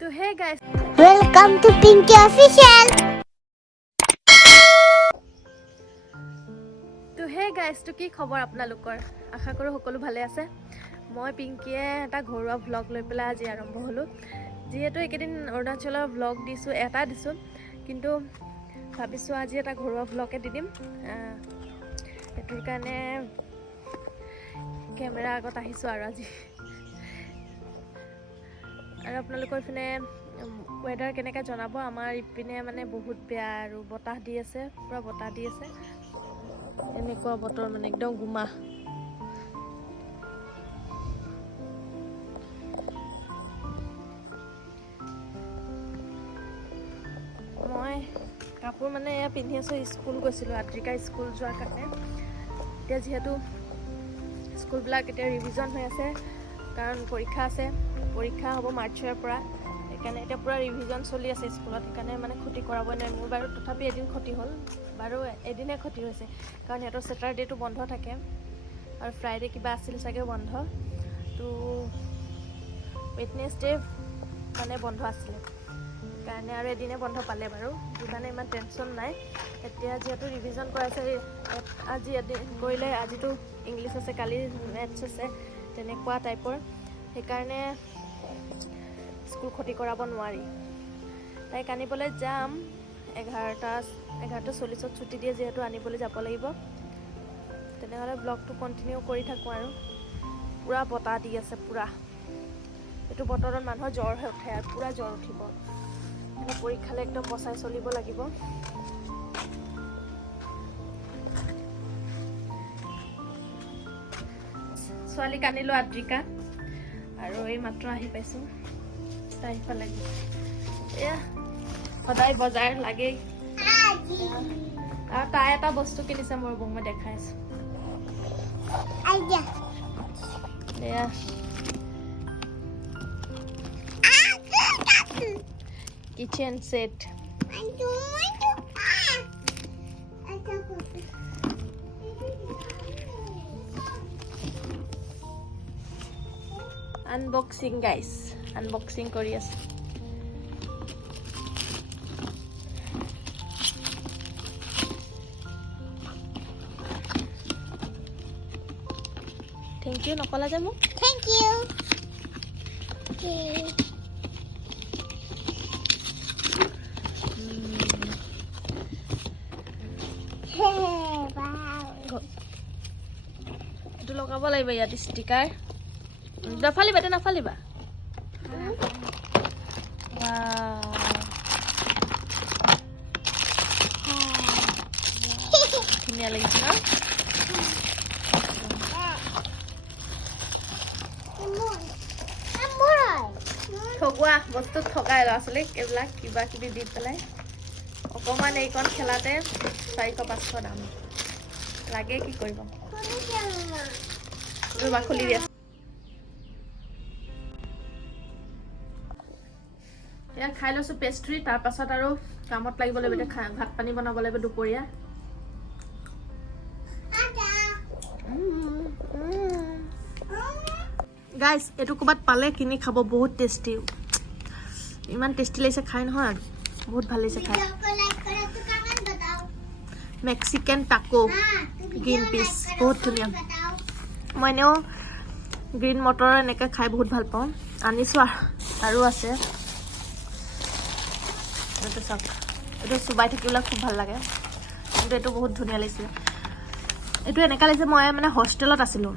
तो hey guys, welcome to Pinky official. तो কি খবৰ আপোনালোকৰ? আশা কৰোঁ সকলো ভালে আছে। মই পিংকিয়ে এটা ঘৰুৱা ভ্লগ লৈ পেলাই আজি আৰম্ভ হ'লোঁ। যিহেতু এইকেইদিন অৰুণাচলৰ ভ্লগ এটা দিছোঁ, কিন্তু ভাবিছোঁ আজি এটা ঘৰুৱা ভ্লগে দি দিম। সেইটোৰ কাৰণে কেমেৰা আগত আহিছোঁ আৰু আজি। আৰু আপোনালোকৰ পিনে ৱেডাৰ কেনেকৈ জনাব। আমাৰ ইপিনে মানে বহুত বেয়া আৰু বতাহ দি আছে, পূৰা বতাহ দি আছে। এনেকুৱা বতৰ মানে একদম গুমা। মই কাপোৰ মানে এয়া পিন্ধি আছোঁ, স্কুল গৈছিলোঁ, adrika স্কুল যোৱাৰ কাৰণে। এতিয়া যিহেতু স্কুলবিলাক এতিয়া ৰিভিজন হৈ আছে, কাৰণ পৰীক্ষা আছে, পৰীক্ষা হ'ব মাৰ্চৰ পৰা। সেইকাৰণে এতিয়া পূৰা ৰিভিজন চলি আছে স্কুলত, সেইকাৰণে মানে ক্ষতি কৰাবই নোৱাৰে। মোৰ বাৰু তথাপি এদিন ক্ষতি হ'ল, বাৰু এদিনে ক্ষতি হৈছে, কাৰণ সিহঁতৰ ছেটাৰডেটো বন্ধ থাকে আৰু ফ্ৰাইডে কিবা আছিল চাগে বন্ধ। তো ৱেডনেছডে মানে বন্ধ আছিলে, সেইকাৰণে আৰু এদিনে বন্ধ পালে বাৰু, সেইটো কাৰণে ইমান টেনশ্যন নাই। এতিয়া যিহেতু ৰিভিজন কৰাইছে, আজি এদিন কৰিলে, আজিতো ইংলিছ আছে, কালি মেথছ আছে, তেনেকুৱা টাইপৰ। সেইকাৰণে স্কুল ক্ষতি কৰাব নোৱাৰি। তাইক আনিবলৈ যাম, 11:40ত ছুটি দিয়ে, যিহেতু আনিবলৈ যাব লাগিব। তেনেহ'লে ব্লগটো কণ্টিনিউ কৰি থাকোঁ। আৰু পূৰা বতাহ দি আছে, পূৰা। এইটো বতৰত মানুহৰ জ্বৰ হৈ উঠে আৰু পূৰা জ্বৰ উঠিব, মানে পৰীক্ষালৈ একদম বচাই চলিব লাগিব। ছোৱালীক আনিলোঁ adrika, আৰু এই মাত্ৰ আহি পাইছোঁ। তাই সিফালে এয়া সদায় বজাৰ লাগেই। আৰু তাই এটা বস্তু কিনিছে মোৰ বৌ, মই দেখাই আছোঁ। এয়া কিচেন সেট। আনবক্সিং গাইছ, আনবক্সিং কৰি আছোঁ। থেংক ইউ নকলা যে মোক। Thank you. এইটো লগাব লাগিব ইয়াত ষ্টিকাৰ। নাফালিবা, এতিয়া নাফালিবা। ধুনীয়া লাগিছে ন? ঠগোৱা বস্তু ঠগাই ল'ৰা ছোৱালীক, এইবিলাক কিবা কিবি দি পেলাই। অকণমান এইকণ খেলাতে 400-500 দাম লাগে, কি কৰিব। ৰ'বা খুলি দিয়া। এয়া খাই লৈছোঁ পেষ্ট্ৰি, তাৰপাছত আৰু কামত লাগিব লাগিব। এতিয়া ভাত পানী বনাব লাগিব দুপৰীয়া। গাইজ, এইটো ক'ৰবাত পালে কিনি খাব, বহুত টেষ্টি, ইমান টেষ্টি লাগিছে খাই নহয়, বহুত ভাল লাগিছে খাই। মেক্সিকান টাকো গ্ৰীণ পিচ, বহুত ধুনীয়া। মই এনেও গ্ৰীণ মটৰ এনেকৈ খাই বহুত ভাল পাওঁ, আনিছোঁ আৰু আছে। এইটো চাওক, এইটো চুবাই থাকিবলৈ খুব ভাল লাগে, কিন্তু এইটো বহুত ধুনীয়া লাগিছে। এইটো এনেকুৱা লাগিছে, মই মানে হোষ্টেলত আছিলোঁ,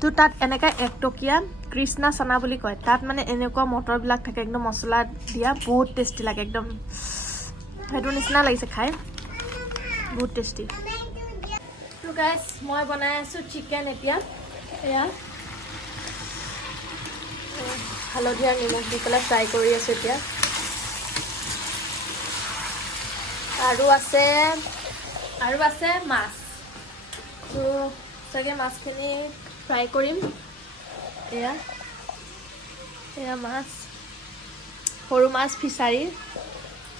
তো তাত এনেকৈ 1 টকীয়া কৃষ্ণা চানা বুলি কয়, তাত মানে এনেকুৱা মটৰবিলাক থাকে, একদম মছলা দিয়া, বহুত টেষ্টি লাগে, একদম সেইটো নিচিনা লাগিছে খাই, বহুত টেষ্টি। তো গাইজ, মই বনাই আছোঁ চিকেন এতিয়া। এয়া হালধীয়া নিমখ দি পেলাই ফ্ৰাই কৰি আছোঁ এতিয়া। আৰু আছে মাছ, তো চাগে মাছখিনি ফ্ৰাই কৰিম। এয়া মাছ, সৰু মাছ ফিচাৰীৰ,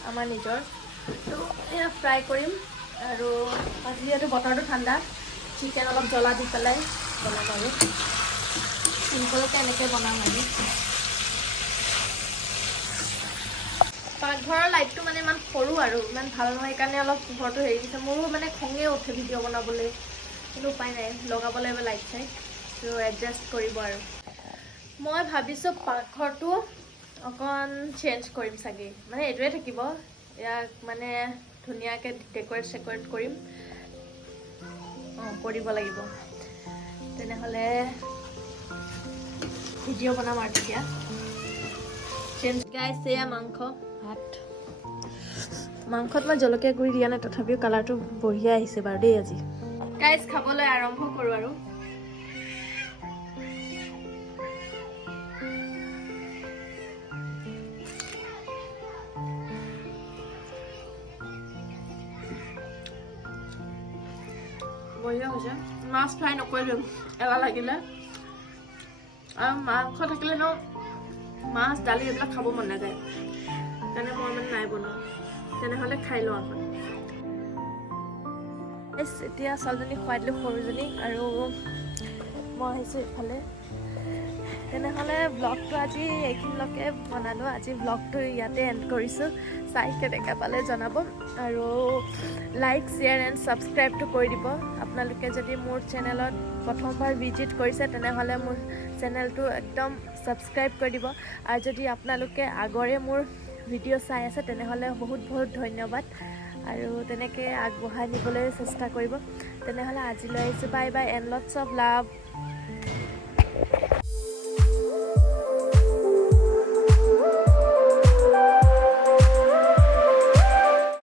আমাৰ নিজৰ, তো এয়া ফ্ৰাই কৰিম। আৰু আজি যিহেতু বতৰটো ঠাণ্ডা, চিকেন অলপ জ্বলা দি পেলাই বনাম আৰু চিম্পলকৈ এনেকৈ বনাম আৰু। পাকঘৰৰ লাইটটো মানে ইমান সৰু আৰু ইমান ভাল নহয়, সেইকাৰণে অলপ পোহৰটো হেৰি দিছে। মোৰো মানে খঙে উঠে ভিডিঅ' বনাবলৈ, কিন্তু উপায় নাই, লগাব লাগিব লাইট চাইট, ত' এডজাষ্ট কৰিব আৰু। মই ভাবিছোঁ পাকঘৰটো অকণ চেঞ্জ কৰিম চাগে, মানে এইটোৱে থাকিব, ইয়াক মানে ধুনীয়াকৈ ডেক'ৰেট কৰিম। কৰিব লাগিব, তেনেহ'লে ভিডিঅ' বনাম আৰু তেতিয়া চেঞ্জ। গাইছ, এয়া মাংস ভাত। মাংসত মই জলকীয়া গুড়ি দিয়া নাই, তথাপিও কালাৰটো বঢ়িয়া আহিছে বাৰু দেই আজি। গাইছ, খাবলৈ আৰম্ভ কৰোঁ আৰু। বঢ়িয়া হৈছে। মাছ ফ্ৰাই নকৰিলোঁ, এলাহ লাগিলে, আৰু মাংস থাকিলে ন মাছ দালি এইবিলাক খাব মন নাযায়, সেইকাৰণে মই মানে নাই বনোৱা। তেনেহ'লে খাই লওঁ আকৌ। এতিয়া ছোৱালীজনী খুৱাই দিলোঁ, সৰুজনীক, আৰু মই আহিছোঁ ইফালে। তেনেহ'লে ব্লগটো আজি এইখিনিলৈকে বনালোঁ। আজি ব্লগটো ইয়াতে এণ্ড কৰিছোঁ। চাই কেনেকৈ পালে জনাব, আৰু লাইক, শ্বেয়াৰ এণ্ড ছাবস্ক্ৰাইবটো কৰি দিব। আপোনালোকে যদি মোৰ চেনেলত প্ৰথমবাৰ ভিজিট কৰিছে, তেনেহ'লে মোৰ চেনেলটো একদম ছাবস্ক্ৰাইব কৰি দিব। আৰু যদি আপোনালোকে আগৰে মোৰ ভিডিঅ' চাই আছে, তেনেহ'লে বহুত বহুত ধন্যবাদ, আৰু তেনেকৈ আগবঢ়াই নিবলৈ চেষ্টা কৰিব। তেনেহ'লে আজিলৈ আহিছোঁ, bye bye and lots of love.